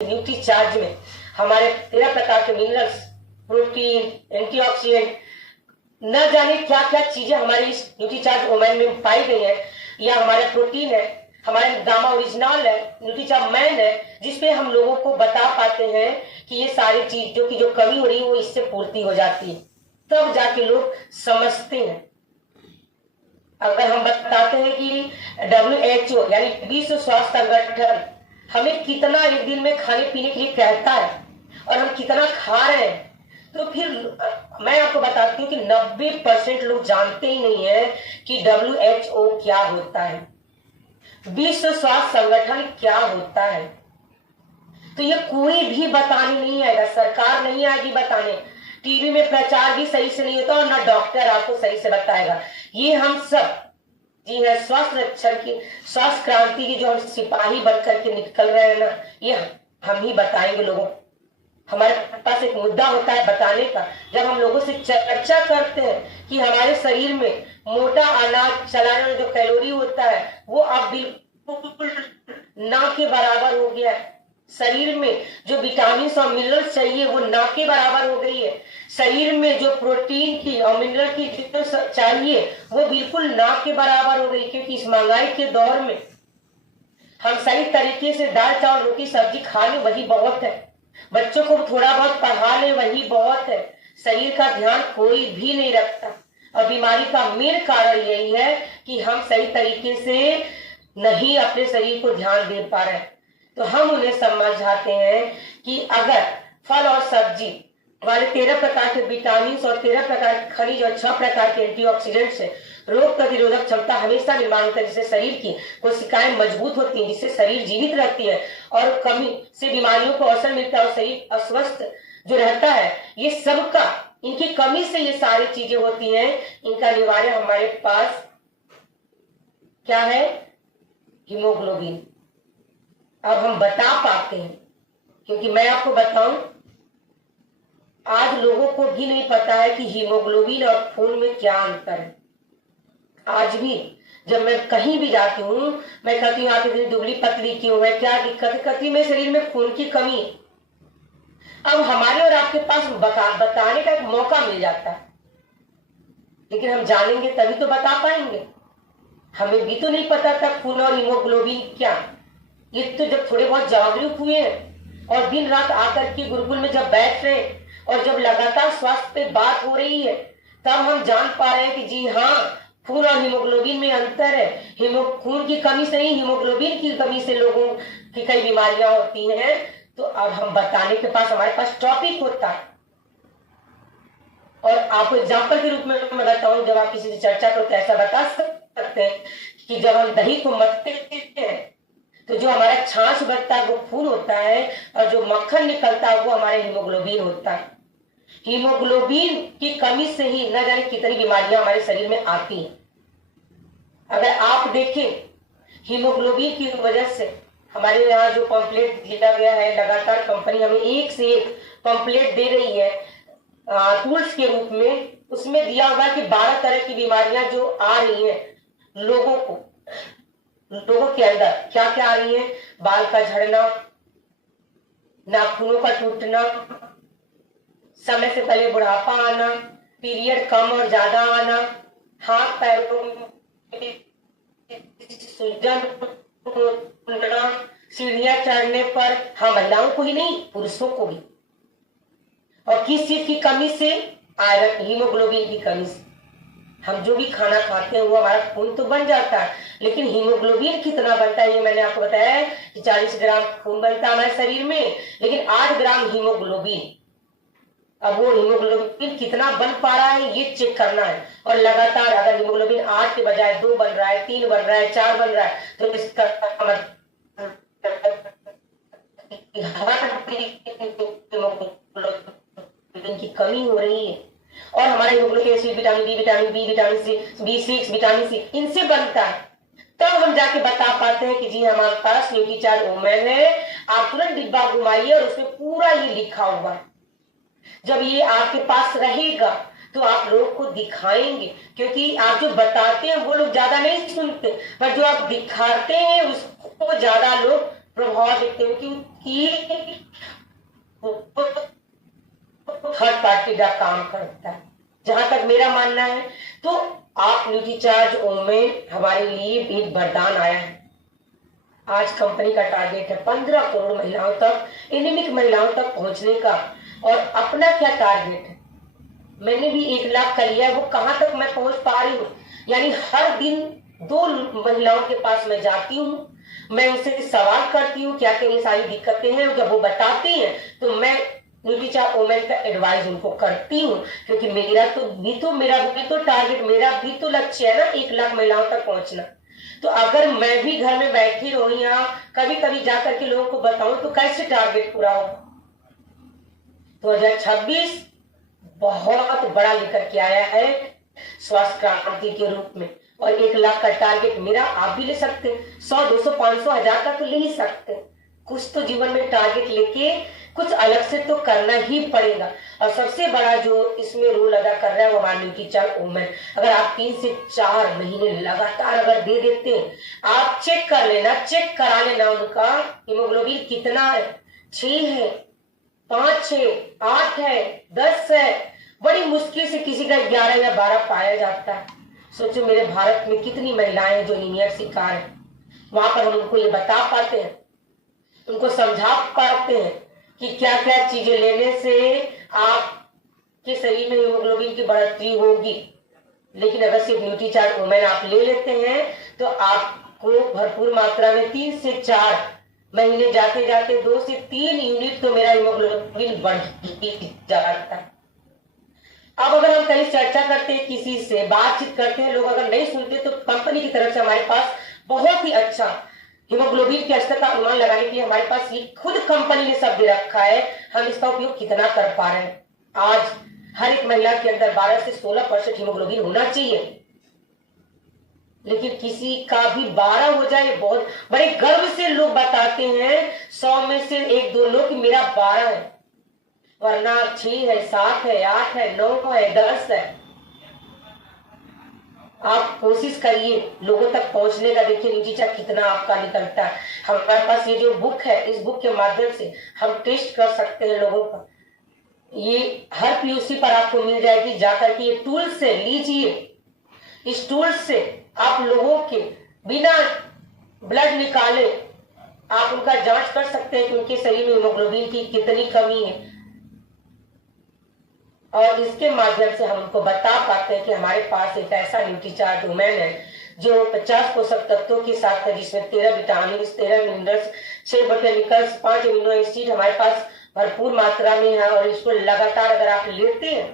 Nutri charge में हमारे 13 प्रकार के मिनरल्स, प्रोटीन, एंटीऑक्सीडेंट, न जाने क्या क्या चीजें हमारे इस न्यूट्री चार्ज ओमेन में पाई गई है, या हमारा प्रोटीन है, हमारे गामा ओरिजिनल है, न्यूट्री चार्ज मैन है, जिसपे हम लोगों को बता पाते हैं कि ये सारी चीजों की जो कमी हो रही है वो इससे पूर्ति हो जाती है। तब जाके लोग समझते हैं। अगर हम बताते हैं कि WHO यानी विश्व स्वास्थ्य संगठन हमें कितना एक दिन में खाने पीने के लिए कहता है और हम कितना खा रहे हैं, तो फिर मैं आपको बताती हूँ कि 90% लोग जानते ही नहीं है कि WHO क्या होता है, विश्व स्वास्थ्य संगठन क्या होता है। तो ये कोई भी बताने नहीं आएगा, सरकार नहीं आएगी बताने, टीवी में प्रचार भी सही से नहीं होता और ना डॉक्टर आपको सही से बताएगा। ये हम सब जी है स्वास्थ्य रक्षण की, स्वास्थ्य क्रांति की जो हम सिपाही बन करके निकल रहे हैं ना, ये हम ही बताएंगे लोगों। हमारे पास एक मुद्दा होता है बताने का, जब हम लोगों से चर्चा करते हैं कि हमारे शरीर में मोटा अनाज चलाने में जो कैलोरी होता है वो अब बिल्कुल ना के बराबर हो गया है। शरीर में जो विटामिन और मिनरल चाहिए वो ना के बराबर हो गई है। शरीर में जो प्रोटीन की और मिनरल की जो चाहिए वो बिल्कुल ना के बराबर हो गई, क्योंकि इस महंगाई के दौर में हम सही तरीके से दाल चावल रोटी सब्जी खा ले वही बहुत है, बच्चों को थोड़ा बहुत पढ़ा ले वही बहुत है। शरीर का ध्यान कोई भी नहीं रखता और बीमारी का मेन कारण यही है कि हम सही तरीके से नहीं अपने शरीर को ध्यान दे पा रहे। तो हम उन्हें समझाते हैं कि अगर फल और सब्जी वाले 13 प्रकार के विटामिन और 13 प्रकार के खनिज और 6 प्रकार के एंटीऑक्सीडेंट से रोग प्रतिरोधक क्षमता हमेशा निर्माण होता है, जिससे शरीर की कोशिकाएं मजबूत होती हैं, जिससे शरीर जीवित रहती है और कमी से बीमारियों को अवसर मिलता है और शरीर अस्वस्थ जो रहता है। ये सबका इनकी कमी से ये सारी चीजें होती हैं। इनका निवारण हमारे पास क्या है? हीमोग्लोबिन। अब हम बता पाते हैं, क्योंकि मैं आपको बताऊं आज लोगों को भी नहीं पता है कि हीमोग्लोबिन और खून में क्या अंतर है। आज भी जब मैं कहीं भी जाती हूँ मैं कहती हूँ आप इतनी दुबली पतली क्यों है, क्या दिक्कत है? कहती मेरे शरीर में खून की कमी है। अब हमारे और आपके पास बताने का एक मौका मिल जाता है, लेकिन हम जानेंगे तभी तो बता पाएंगे। हमें भी तो नहीं पता था खून और हीमोग्लोबिन क्या। ये तो जब थोड़े बहुत जागरूक हुए हैं और दिन रात आकर के गुरुकुल में जब बैठ रहे और जब लगातार स्वास्थ्य पे बात हो रही है, तब हम जान पा रहे हैं कि जी हाँ, खून और हीमोग्लोबिन में अंतर है। खून की कमी से ही हीमोग्लोबिन की कमी से लोगों की कई बीमारियां होती हैं। तो अब हम बताने के पास हमारे पास टॉपिक होता है। और आपको एग्जाम्पल के रूप में मैं बताऊं, जब आप किसी से चर्चा करो तो ऐसा बता सकते हैं कि जब हम दही को मथते हैं तो जो हमारा छाछ बनता है वो खून होता है और जो मक्खन निकलता है वो हमारा हीमोग्लोबिन होता है। हीमोग्लोबिन की कमी से ही न जाने कितनी बीमारियां हमारे शरीर में आती हैं। अगर आप देखें हीमोग्लोबिन की वजह से हमारे यहाँ जो पंपलेट दिया गया है, लगातार कंपनी हमें एक से एक पंपलेट दे रही है टूल्स के रूप में। उसमें दिया हुआ है कि 12 तरह की बीमारियां जो आ रही हैं लोगों के अंदर क्या क्या आ रही है। बाल का झड़ना, नाखूनों का टूटना, समय से पहले बुढ़ापा आना, पीरियड कम और ज्यादा आना, हाथ पैरों में सूजन, सीढ़ियां चढ़ने पर, हाँ महिलाओं को ही नहीं पुरुषों को भी। और किस चीज की कमी से? आयरन, हीमोग्लोबिन की कमी से। हम जो भी खाना खाते हैं वो हमारा खून तो बन जाता है, लेकिन हीमोग्लोबिन कितना बनता है ये मैंने आपको बताया है कि 40 ग्राम खून बनता है हमारे शरीर में, लेकिन 8 ग्राम हीमोग्लोबिन। अब वो हीमोग्लोबिन कितना बन पा रहा है ये चेक करना है। और लगातार अगर हीमोग्लोबिन 8 के बजाय 2 बन रहा है, 3 बन रहा है, 4 बन रहा है, तो इसका की कमी हो रही है। और हमारा haemoglobin acid, vitamin B, vitamin B, vitamin C, B6, vitamin C, इनसे बनता है। तब हम जाके बता पाते हैं कि जी हमारे पास न्यूट्री चार्ज ओमेन है। आप तुरंत डिब्बा घुमाइए और उसमें पूरा ये लिखा हुआ है। जब ये आपके पास रहेगा तो आप लोग को दिखाएंगे, क्योंकि आप जो बताते हैं वो लोग ज्यादा नहीं सुनते, पर जो आप दिखाते हैं उसको ज्यादा लोग प्रभाव देखते हैं। क्योंकि पार्टी का काम करता है, जहां तक मेरा मानना है। तो आप न्यूट्रीचार्ज ओमेन हमारे लिए एक वरदान आया है। आज कंपनी का टारगेट है 15 करोड़ महिलाओं तक, एनीमिक महिलाओं तक पहुंचने का। और अपना क्या टारगेट है, मैंने भी 1 लाख कर लिया है, वो कहां तक मैं पहुंच पा रही हूँ। यानी हर दिन 2 महिलाओं के पास मैं जाती हूँ, मैं उनसे सवाल करती हूँ क्या क्या ये सारी दिक्कतें हैं। जब वो बताती हैं तो मैं न्यूट्रीचार्ज ओमेन का एडवाइस उनको करती हूँ, क्योंकि मेरा भी तो टारगेट, मेरा भी तो लक्ष्य है ना 1 लाख महिलाओं तक पहुंचना। तो अगर मैं भी घर में बैठी रहूं या कभी कभी जाकर के लोगों को बताऊं तो कैसे टारगेट पूरा होगा। 2026 बहुत बड़ा लेकर के आया है स्वास्थ्य क्रांति के रूप में, और 1 लाख का टारगेट मेरा आप भी ले सकते हैं, 100, 200, 500, 1000 का तो ले ही सकते हैं। कुछ तो जीवन में टारगेट लेके कुछ अलग से तो करना ही पड़ेगा। और सबसे बड़ा जो इसमें रोल अदा कर रहा है वो हमारा न्यूट्रीचार्ज ओमेन। अगर आप 3 से 4 महीने लगातार अगर दे देते हैं, आप चेक कर लेना, चेक करा लेना उनका हीमोग्लोबिन कितना है, 6 है, 5 है, 8 है, 10 है। बड़ी मुश्किल से किसी का 11 या 12 पाया जाता है। सोचो मेरे भारत में कितनी महिलाएं जो एनीमिया शिकार है, वहां पर हम उनको ये बता पाते हैं, उनको समझा पाते हैं कि क्या क्या चीजें लेने से आपके शरीर में हीमोग्लोबिन की बढ़ोतरी होगी। लेकिन अगर सिर्फ न्यूट्रीचार्ज ओमेन आप ले लेते हैं तो आपको भरपूर मात्रा में 3 से 4 महीने जाते जाते 2 से 3 यूनिट तो मेरा हीमोग्लोबिन बढ़ जाता है। अब अगर हम कहीं चर्चा करते हैं, किसी से बातचीत करते हैं, लोग अगर नहीं सुनते तो कंपनी की तरफ से हमारे पास बहुत ही अच्छा हीमोग्लोबिन के स्तर का अनुमान लगाने के लिए हमारे पास ये खुद कंपनी ने सब दे रखा है, हम इसका उपयोग कितना कर पा रहे हैं। आज हर एक महिला के अंदर 12 से 16% हीमोग्लोबिन होना चाहिए, लेकिन किसी का भी 12 हो जाए बहुत बड़े गर्व से लोग बताते हैं, 100 में से 1-2 लोग कि मेरा 12 है, वरना 6 है, 7 है, 8 है, 9 है, 10 है। आप कोशिश करिए लोगों तक पहुंचने का, देखिए न्यूट्रीचार्ज कितना आपका निकलता है। हमारे पास ये जो बुक है, इस बुक के माध्यम से हम टेस्ट कर सकते हैं लोगों का। ये हर पीयूसी पर आपको मिल जाएगी, जाकर के ये टूल से लीजिए। इस टूल से आप लोगों के बिना ब्लड निकाले आप उनका जांच कर सकते हैं कि उनके शरीर में हीमोग्लोबिन की कितनी कमी है, और इसके माध्यम से हम उनको बता पाते हैं कि हमारे पास एक ऐसा न्यूट्रीचार्ज ओमेन है जो 50 पोषक तत्वों के साथ है, जिसमें 13 vitamin, 13 minerals, 6 chemicals, 5 amino acid हमारे पास भरपूर मात्रा में है। और इसको लगातार अगर आप लेते हैं,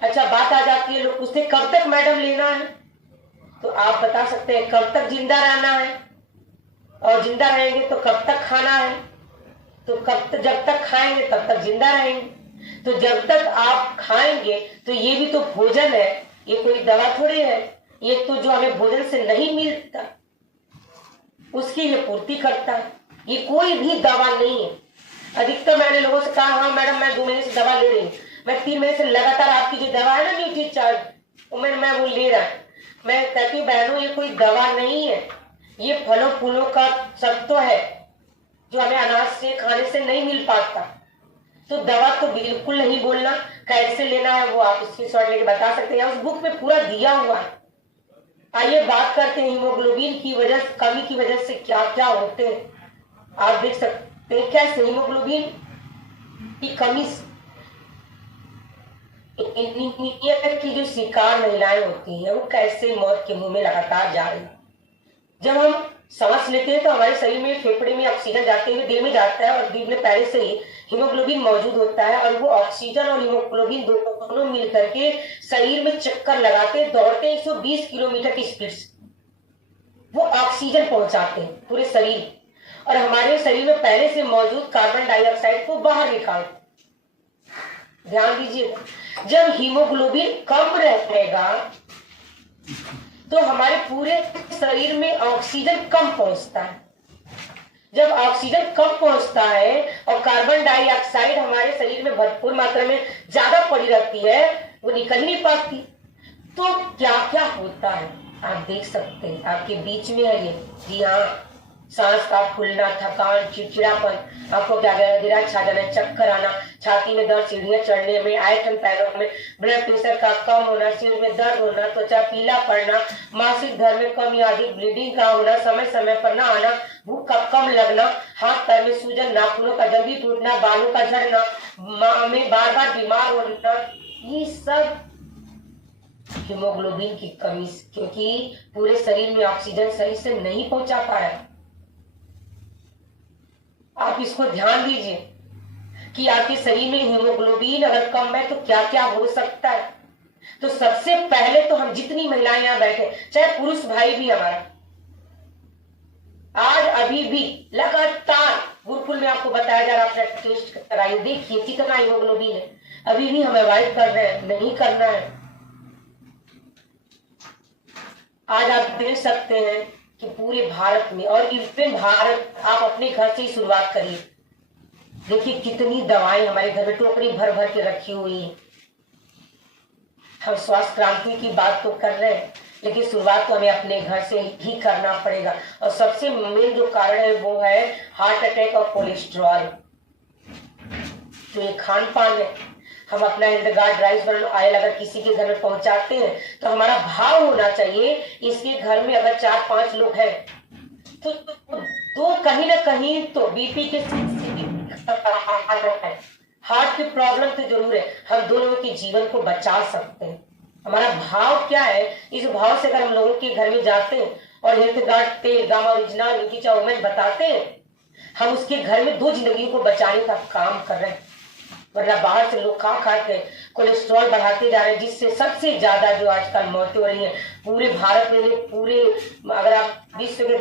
अच्छा बात आ जाती है, लोग पूछते कब तक मैडम लेना है, तो आप बता सकते हैं कब तक जिंदा रहना है, और जिंदा रहेंगे तो कब तक खाना है, तो जब तक खाएंगे तब तक जिंदा रहेंगे। तो जब तक आप खाएंगे तो ये भी तो भोजन है, ये कोई दवा थोड़ी है, ये तो जो हमें भोजन से नहीं मिलता उसकी ये पूर्ति करता है, ये कोई भी दवा नहीं है। अधिकतर मैंने लोगों से कहा हाँ मैडम मैं 2 महीने से दवा ले रही हूँ, मैं 3 महीने से लगातार आपकी जो दवा है ना न्यूट्रीचार्ज मैं वो ले रहा। मैं कहती हूँ बहनों ये कोई दवा नहीं है, ये फलों फूलों का सत्व है जो हमें अनाज से खाने से नहीं मिल पाता। तो दवा तो बिल्कुल नहीं बोलना, कैसे लेना है वो आप स्क्रीनशॉट लेके बता सकते हैं, उस बुक में पूरा दिया हुआ है। आइए बात करते हैं हीमोग्लोबिन की कमी की वजह से क्या क्या होते हैं। आप देख सकते हैं कैसे हीमोग्लोबिन की कमी की जो शिकार महिलाएं होती हैं वो कैसे मौत के मुंह में लगातार जा रही। जब हम सांस लेते हैं तो हमारे शरीर में फेफड़े में ऑक्सीजन जाते हुए दिल में जाता है, और दिल में पहले से ही हीमोग्लोबिन मौजूद होता है, और वो ऑक्सीजन और हीमोग्लोबिन दोनों मिलकर के शरीर में चक्कर लगाते दौड़ते 120 किलोमीटर की स्पीड से वो ऑक्सीजन पहुंचाते हैं पूरे शरीर, और हमारे शरीर में पहले से मौजूद कार्बन डाइऑक्साइड को बाहर निकालते। ध्यान दीजिए, जब हीमोग्लोबिन कम रहेगा तो हमारे पूरे शरीर में ऑक्सीजन कम पहुंचता है। जब ऑक्सीजन कम पहुंचता है और कार्बन डाइऑक्साइड हमारे शरीर में भरपूर मात्रा में ज्यादा पड़ी रहती है, वो निकल नहीं पाती। तो क्या क्या होता है आप देख सकते हैं, आपके बीच में है ये, जी हाँ सांस का फूलना, थकान, चिड़चिड़ापन, आंखों के आगे अंधेरा छा जाना, चक्कर आना, छाती में दर्द, सीढ़ियां चढ़ने में, आयतन पैरों में, ब्लड प्रेशर का कम होना, सिर में दर्द होना, त्वचा पीला पड़ना, मासिक धर्म में कमी आदि, ब्लीडिंग का होना, समय समय पर न आना, भूख का कम लगना, हाथ पैर में सूजन, नाखूनों का जल्दी टूटना, बालों का झड़ना, माँ में बार बार बीमार होना, ये सब हीमोग्लोबिन की कमी, क्योंकि पूरे शरीर में ऑक्सीजन सही से नहीं पहुंचा पा रहा है। आप इसको ध्यान दीजिए कि आपके शरीर में हीमोग्लोबिन अगर कम है तो क्या क्या हो सकता है। तो सबसे पहले तो हम जितनी महिलाएं यहाँ बैठे, चाहे पुरुष भाई भी हमारा, आज अभी भी लगातार गुरुकुल में आपको बताया जा रहा है, अपना टेस्ट कराइए, देखिए कितना हीमोग्लोबिन है। अभी भी हम अवॉइड कर रहे हैं, नहीं करना है। आज आप देख सकते हैं कि पूरे भारत में, और इवन भारत, आप अपने घर से ही शुरुआत करिए। देखिए कितनी दवाएं हमारे घर में टोकरी भर भर के रखी हुई है। हम स्वास्थ्य क्रांति की बात तो कर रहे हैं, लेकिन शुरुआत तो हमें अपने घर से ही करना पड़ेगा। और सबसे मेन जो कारण है वो है हार्ट अटैक और कोलेस्ट्रॉल। तो ये खान पान है। हम अपना health guard rice bran oil अगर किसी के घर में पहुंचाते हैं तो हमारा भाव होना चाहिए, इसके घर में अगर 4-5 लोग हैं तो कहीं ना कहीं तो बीपी के हार्ट की प्रॉब्लम तो जरूर है। हम दो लोगों के जीवन को बचा सकते हैं। हमारा भाव क्या है, इस भाव से अगर हम लोगों के घर में जाते हैं और हेल्थ गार्ड तेल गामा ओरिजिनल न्यूट्रीचा वुमेन बताते हैं, हम उसके घर में 2 जिंदगी को बचाने का काम कर रहे हैं। वरना बाहर से लोग खा खा के कोलेस्ट्रॉल बढ़ाते जा रहे हैं, जिससे सबसे ज्यादा जो आजकल मौतें हो रही हैं पूरे भारत में, पूरे अगर आप विश्व के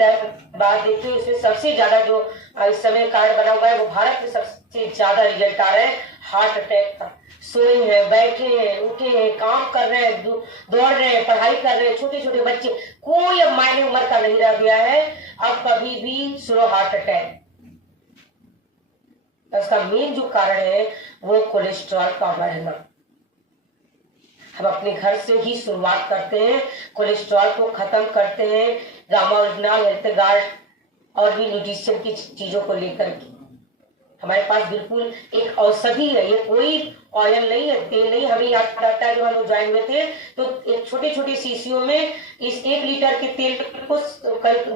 बात देखें उसमें सबसे ज्यादा जो इस समय कारण बना हुआ है वो भारत में सबसे ज्यादा रिजल्ट आ रहा है हार्ट अटैक का। सोए हैं, बैठे हैं, उठे हैं, काम कर रहे हैं, दौड़ रहे हैं, पढ़ाई कर रहे हैं, छोटे छोटे बच्चे, कोई अब मायने उम्र का नहीं रह गया है। अब कभी भी सुनो हार्ट अटैक, उसका मेन जो कारण है वो कोलेस्ट्रॉल का बढ़ना। हम अपने घर से ही शुरुआत करते हैं, कोलेस्ट्रॉल को खत्म करते हैं, गामा ओरिजिनल हेल्थ गार्ड और भी न्यूट्रिशन की चीजों को लेकर के हमारे पास बिल्कुल एक औषधि है। ये कोई ऑयल नहीं है, तेल नहीं। हमें याद रहता है जब हम लोग ज्वाइन हुए थे तो एक छोटे छोटे शीशियों में इस 1 लीटर के तेल को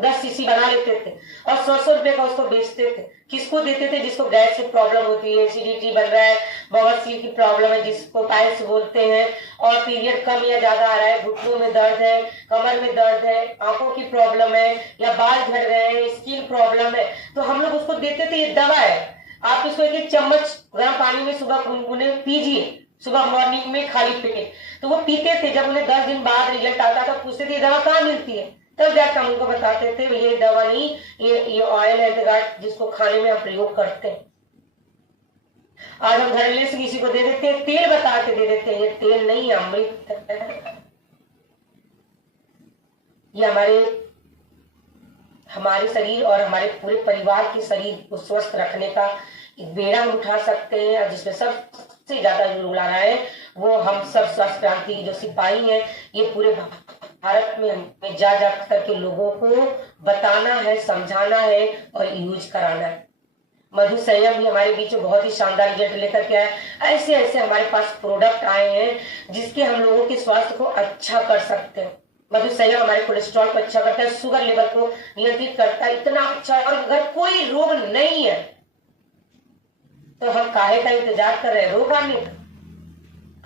10 शीशी बना लेते थे और 100 रुपए का उसको बेचते थे। किसको देते थे? जिसको गैस की प्रॉब्लम होती है, एसिडिटी बन रहा है, बवासीर की प्रॉब्लम है जिसको पाइल्स बोलते हैं, और पीरियड कम या ज्यादा आ रहा है, घुटनों में दर्द है, कमर में दर्द है, आंखों की प्रॉब्लम है, या बाल झड़ रहे हैं, स्किन प्रॉब्लम है, तो हम लोग उसको देते थे। ये दवा है, आप इसको 1 चम्मच गर्म पानी में सुबह गुनगुने पीजिए, सुबह मॉर्निंग में खाली पेट। तो वो पीते थे। जब उन्हें 10 दिन बाद रिजल्ट आता था पूछते थे ये दवा कहाँ मिलती है, तब जाकर हम उनको बताते थे ये दवा नहीं, ये ऑयल है जिसको खाने में हम प्रयोग करते हैं। आज हम धड़ल्ले से किसी को दे देते हैं, तेल बता के दे देते हैं, ये तेल नहीं अमृत है। ये हमारे शरीर और हमारे पूरे परिवार के शरीर को स्वस्थ रखने का एक बेड़ा हम उठा सकते हैं। और जिसमें सबसे ज्यादा जो रोल आ रहा है वो हम सब स्वास्थ्य क्रांति की जो सिपाही हैं, ये पूरे भारत में जा करके लोगों को बताना है, समझाना है और यूज कराना है। मधु संयम भी हमारे बीच में बहुत ही शानदार रिजल्ट लेकर के आए। ऐसे ऐसे हमारे पास प्रोडक्ट आए हैं जिसके हम लोगों के स्वास्थ्य को अच्छा कर सकते हैं। मधु संयम हमारे कोलेस्ट्रॉल को अच्छा करता है, शुगर लेवल को नियंत्रित करता है, इतना अच्छा। और अगर कोई रोग नहीं है तो हम काहे का इंतजार कर रहे हैं रोग आने का?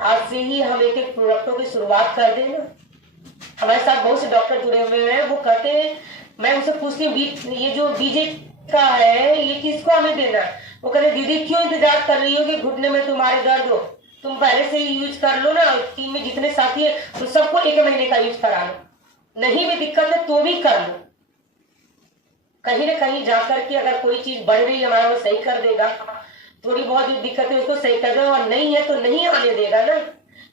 आज से ही हम एक एक प्रोडक्टों की शुरुआत कर दें ना। हमारे साथ बहुत से डॉक्टर जुड़े हुए हैं, वो कहते हैं, मैं उनसे पूछती हूँ ये जो बीजे का है ये किसको हमें देना? वो कहते दीदी क्यों इंतजार कर रही हो कि घुटने में तुम्हारे दर्द हो, तुम पहले से ही यूज कर लो ना। टीम में जितने साथी है तो सबको 1 महीने का यूज करा लो, नहीं भी दिक्कत है तो भी कर लो। कहीं ना कहीं जाकर के अगर कोई चीज बढ़ रही है हमारा वो सही कर देगा, थोड़ी बहुत जो दिक्कत है उसको सही कर देगा, और नहीं है तो नहीं आने देगा ना।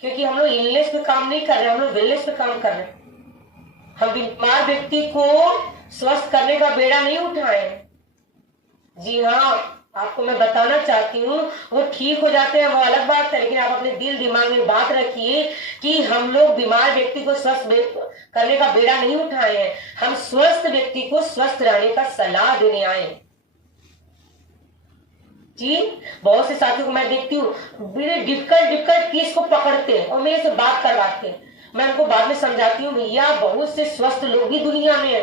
क्योंकि हम लोग इलनेस पे काम नहीं कर रहे, हम लोग वेलनेस पे काम कर रहे हैं। हम बीमार व्यक्ति को स्वस्थ करने का बेड़ा नहीं उठाए, जी हाँ, आपको मैं बताना चाहती हूँ, वो ठीक हो जाते हैं वो अलग बात है, लेकिन आप अपने दिल दिमाग में बात रखिए कि हम लोग बीमार व्यक्ति को स्वस्थ करने का बेड़ा नहीं उठाए हैं, हम स्वस्थ व्यक्ति को स्वस्थ रहने का सलाह देने आए। जी, बहुत से साथियों को मैं देखती हूँ बड़े डिफिकल्ट केस को पकड़ते हैं और मेरे से बात करवाते हैं। मैं उनको बाद में समझाती हूँ, भैया बहुत से स्वस्थ लोग भी दुनिया में है,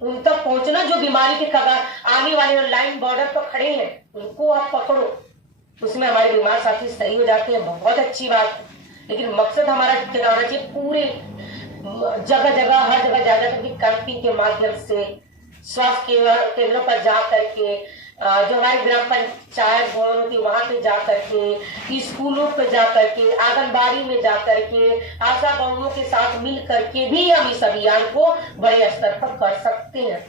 उन तक पहुंचना जो बीमारी के कगार आने वाले लाइन बॉर्डर पर खड़े हैं, उनको आप पकड़ो, उसमें हमारे बीमार साथी सही हो जाते हैं, बहुत अच्छी बात है। लेकिन मकसद हमारा क्या होना चाहिए, पूरे जगह जगह हर जगह जा करके कैंपिंग के माध्यम से स्वास्थ्य केंद्रों पर जा करके, जो हमारे ग्राम पंचायत भवन होती है वहां पे जा करके, स्कूलों पे जा करके, आंगनबाड़ी में जा करके, आशा बहुओं के साथ मिल करके भी हम इस अभियान को बड़े स्तर पर कर सकते हैं।